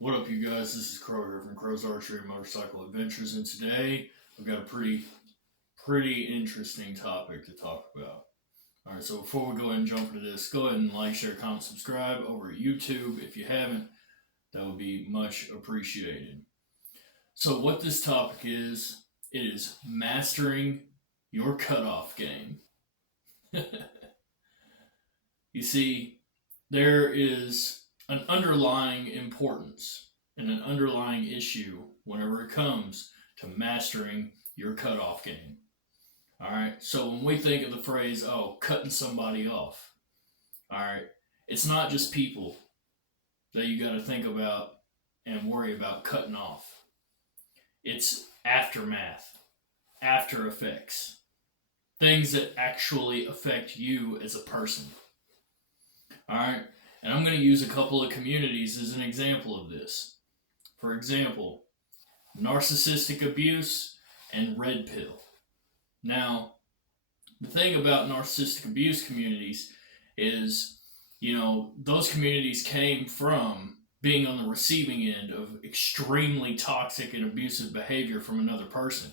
What up, you guys? This is Crow here from Crow's Archery and Motorcycle Adventures, and today I've got a pretty interesting topic to talk about. All right, so before we go ahead and jump into this, go ahead and like, share, comment, subscribe over at YouTube. If you haven't, that would be much appreciated. So, what this topic is, it is mastering your cutoff game. You see, there is an underlying importance and an underlying issue whenever it comes to mastering your cutoff game. All right. So when we think of the phrase, oh, cutting somebody off, all right, it's not just people that you got to think about and worry about cutting off. It's aftermath, after effects, things that actually affect you as a person. All right. And I'm going to use a couple of communities as an example of this. For example, narcissistic abuse and red pill. Now, the thing about narcissistic abuse communities is, those communities came from being on the receiving end of extremely toxic and abusive behavior from another person.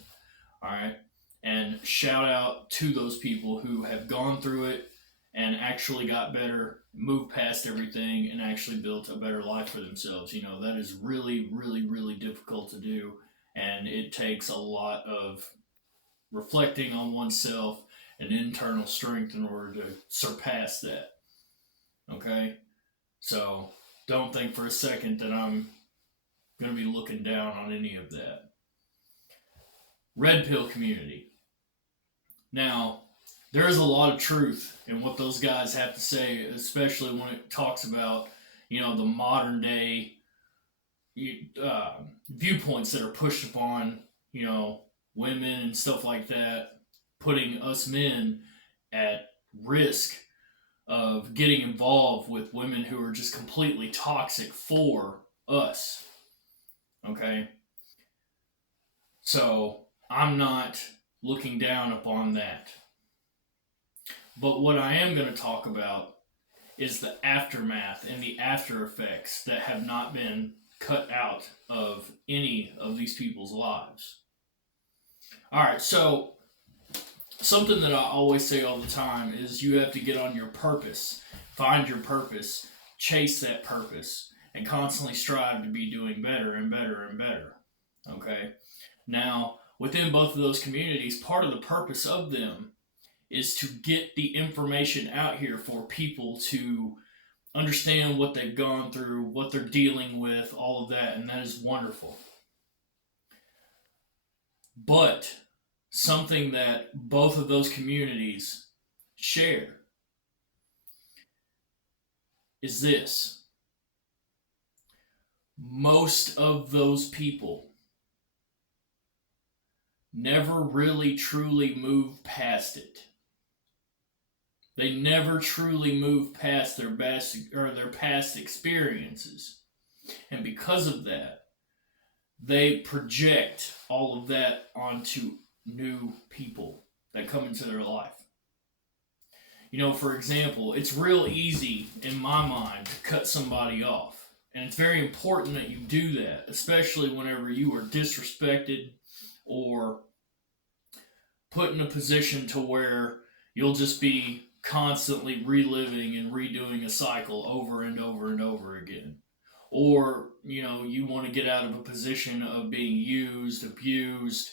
All right. And shout out to those people who have gone through it and actually got better, moved past everything, and actually built a better life for themselves. That is really, really, really difficult to do. And it takes a lot of reflecting on oneself and internal strength in order to surpass that. Okay? So don't think for a second that I'm going to be looking down on any of that. Red pill community. Now, there is a lot of truth in what those guys have to say, especially when it talks about, the modern day viewpoints that are pushed upon, women and stuff like that, putting us men at risk of getting involved with women who are just completely toxic for us. Okay? So, I'm not looking down upon that. But what I am going to talk about is the aftermath and the after effects that have not been cut out of any of these people's lives. All right, so something that I always say all the time is you have to get on your purpose, find your purpose, chase that purpose, and constantly strive to be doing better and better and better. Okay? Now, within both of those communities, part of the purpose of them is to get the information out here for people to understand what they've gone through, what they're dealing with, all of that, and that is wonderful. But something that both of those communities share is this. Most of those people never really truly move past it. They never truly move past their past experiences. And because of that, they project all of that onto new people that come into their life. For example, it's real easy in my mind to cut somebody off. And it's very important that you do that, especially whenever you are disrespected or put in a position to where you'll just be constantly reliving and redoing a cycle over and over and over again. Or, you want to get out of a position of being used, abused,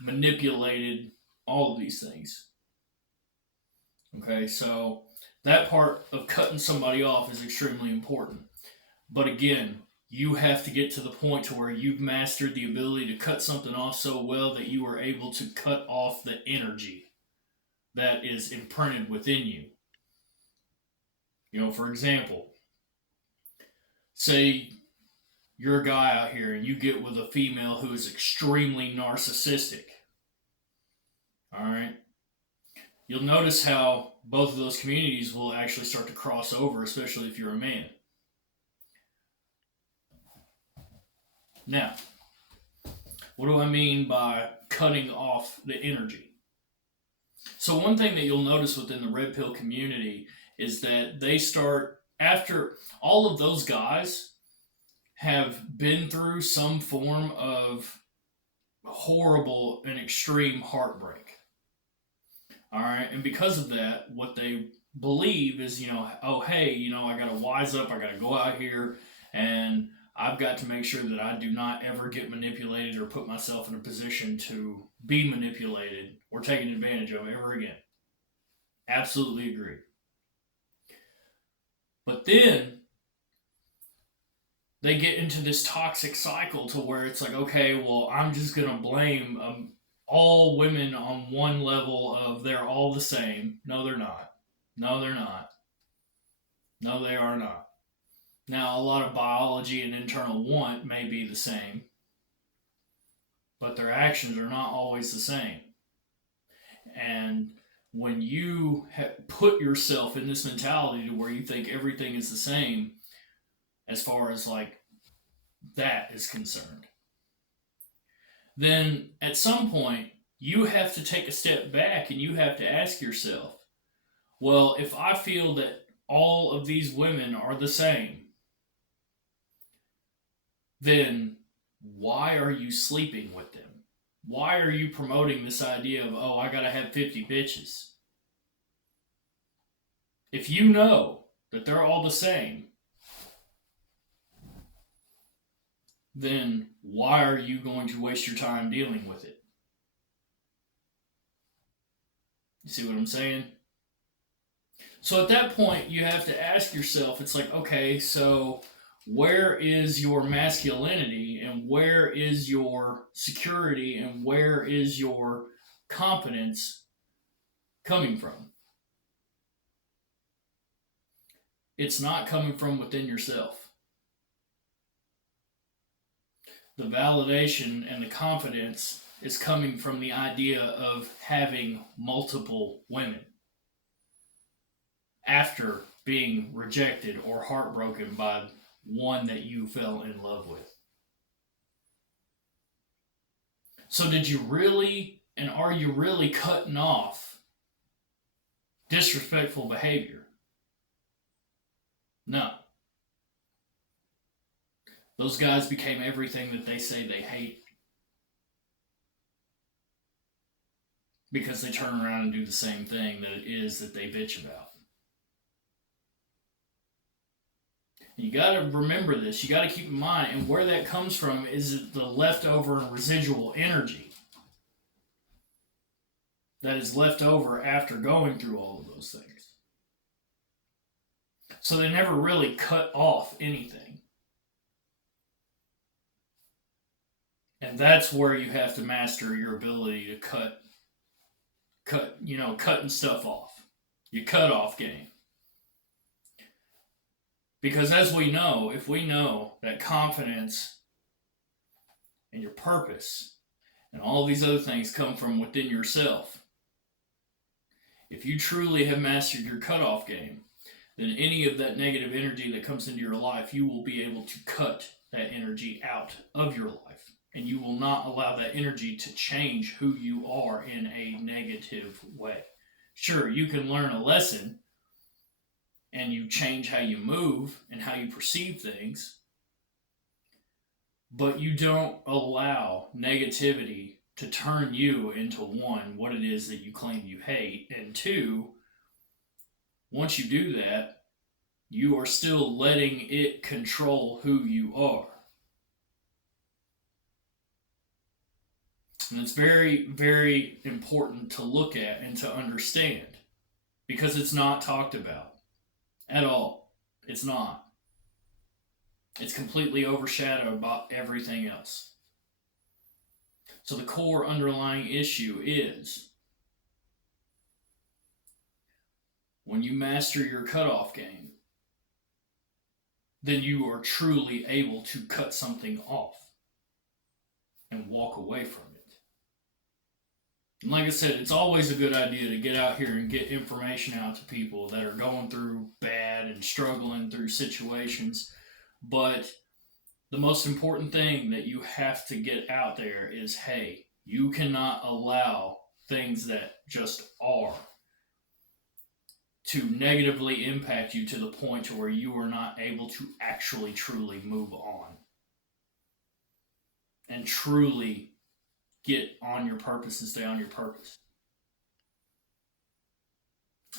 manipulated, all of these things. Okay, so that part of cutting somebody off is extremely important. But again, you have to get to the point to where you've mastered the ability to cut something off so well that you are able to cut off the energy that is imprinted within you. For example, say you're a guy out here and you get with a female who is extremely narcissistic. All right? You'll notice how both of those communities will actually start to cross over, especially if you're a man. Now, what do I mean by cutting off the energy? So one thing that you'll notice within the red pill community is that they start, after all of those guys, have been through some form of horrible and extreme heartbreak. All right. And because of that, what they believe is, oh, hey, I got to wise up. I got to go out here and I've got to make sure that I do not ever get manipulated or put myself in a position to be manipulated or taken advantage of ever again. Absolutely agree. But then they get into this toxic cycle to where it's like, okay, well, I'm just going to blame all women on one level of they're all the same. No, they're not. No, they're not. No, they are not. Now, a lot of biology and internal want may be the same, but their actions are not always the same. And when you put yourself in this mentality to where you think everything is the same, as far as like that is concerned, then at some point you have to take a step back and you have to ask yourself, well, if I feel that all of these women are the same, then why are you sleeping with them? Why are you promoting this idea of, oh, I gotta have 50 bitches? If you know that they're all the same, then why are you going to waste your time dealing with it? You see what I'm saying? So at that point, you have to ask yourself, it's like, okay, so where is your masculinity and where is your security and where is your confidence coming from? It's not coming from within yourself. The validation and the confidence is coming from the idea of having multiple women after being rejected or heartbroken by one that you fell in love with. So, did you really and are you really cutting off disrespectful behavior? No. Those guys became everything that they say they hate because they turn around and do the same thing that it is that they bitch about. You got to remember this. You got to keep in mind, and where that comes from is the leftover and residual energy that is left over after going through all of those things. So they never really cut off anything. And that's where you have to master your ability to cutting stuff off. Your cutoff game. Because as we know, if we know that confidence and your purpose and all these other things come from within yourself, if you truly have mastered your cutoff game, then any of that negative energy that comes into your life, you will be able to cut that energy out of your life. And you will not allow that energy to change who you are in a negative way. Sure, you can learn a lesson and you change how you move and how you perceive things, but you don't allow negativity to turn you into, one, what it is that you claim you hate, and two, once you do that, you are still letting it control who you are. And it's very, very important to look at and to understand because it's not talked about at all. It's not. It's completely overshadowed by everything else. So the core underlying issue is when you master your cutoff game, then you are truly able to cut something off and walk away from it. And like I said, it's always a good idea to get out here and get information out to people that are going through bad and struggling through situations. But the most important thing that you have to get out there is, hey, you cannot allow things that just are to negatively impact you to the point to where you are not able to actually truly move on. and truly get on your purpose and stay on your purpose.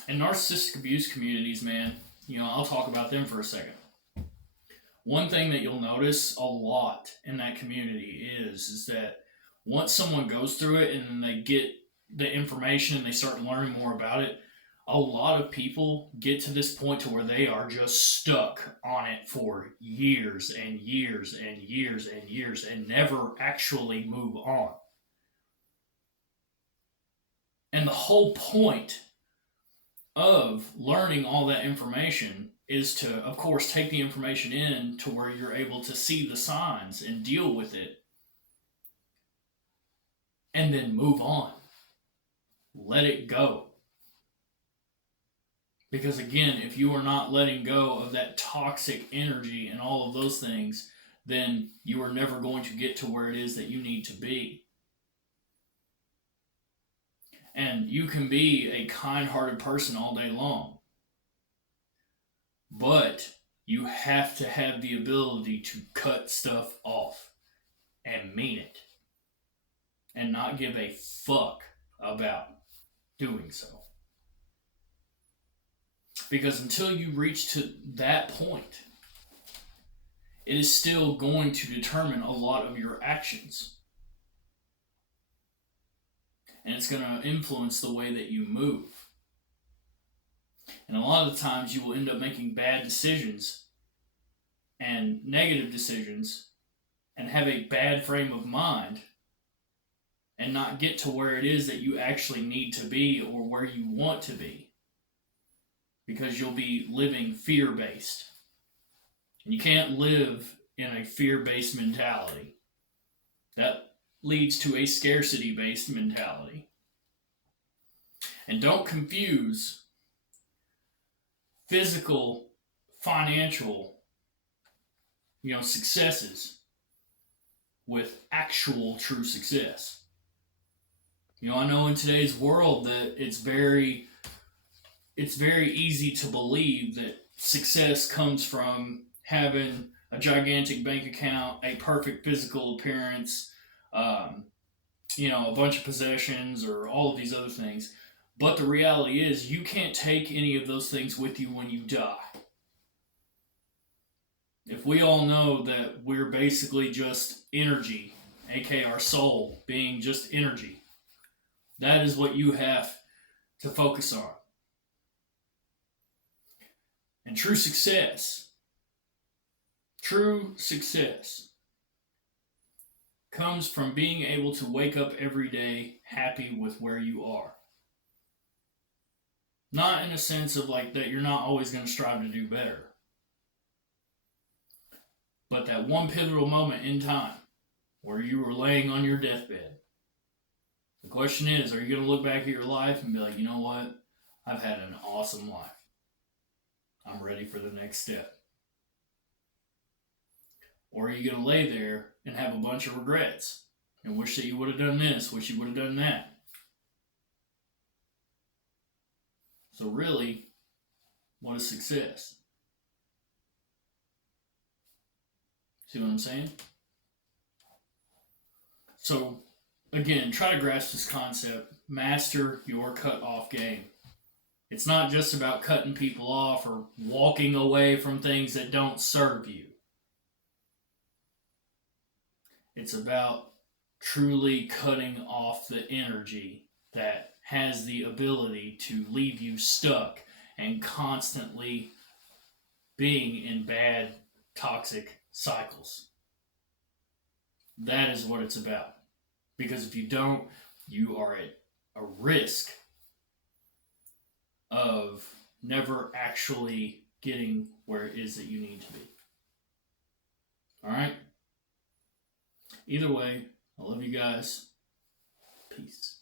And narcissistic abuse communities, man, I'll talk about them for a second. One thing that you'll notice a lot in that community is that once someone goes through it and they get the information and they start learning more about it, a lot of people get to this point to where they are just stuck on it for years and years and years and years and never actually move on. And the whole point of learning all that information is to, of course, take the information in to where you're able to see the signs and deal with it and then move on. Let it go. Because again, if you are not letting go of that toxic energy and all of those things, then you are never going to get to where it is that you need to be. And you can be a kind-hearted person all day long, but you have to have the ability to cut stuff off and mean it and not give a fuck about doing so. Because until you reach to that point, it is still going to determine a lot of your actions. And it's going to influence the way that you move. And a lot of the times you will end up making bad decisions and negative decisions and have a bad frame of mind and not get to where it is that you actually need to be or where you want to be. Because you'll be living fear-based. And you can't live in a fear-based mentality. That leads to a scarcity-based mentality. And don't confuse physical, financial, successes with actual true success. I know in today's world that it's very easy to believe that success comes from having a gigantic bank account, a perfect physical appearance, a bunch of possessions, or all of these other things. But the reality is, you can't take any of those things with you when you die. If we all know that we're basically just energy, aka our soul being just energy, that is what you have to focus on. And true success comes from being able to wake up every day happy with where you are. Not in a sense of like that you're not always going to strive to do better. But that one pivotal moment in time where you were laying on your deathbed. The question is, are you going to look back at your life and be like, you know what? I've had an awesome life. I'm ready for the next step. Or are you going to lay there and have a bunch of regrets and wish that you would have done this, wish you would have done that? So really, what is success? See what I'm saying? So, again, try to grasp this concept. Master your cut-off game. It's not just about cutting people off or walking away from things that don't serve you. It's about truly cutting off the energy that has the ability to leave you stuck and constantly being in bad, toxic cycles. That is what it's about. Because if you don't, you are at a risk of never actually getting where it is that you need to be. Alright? Either way, I love you guys. Peace.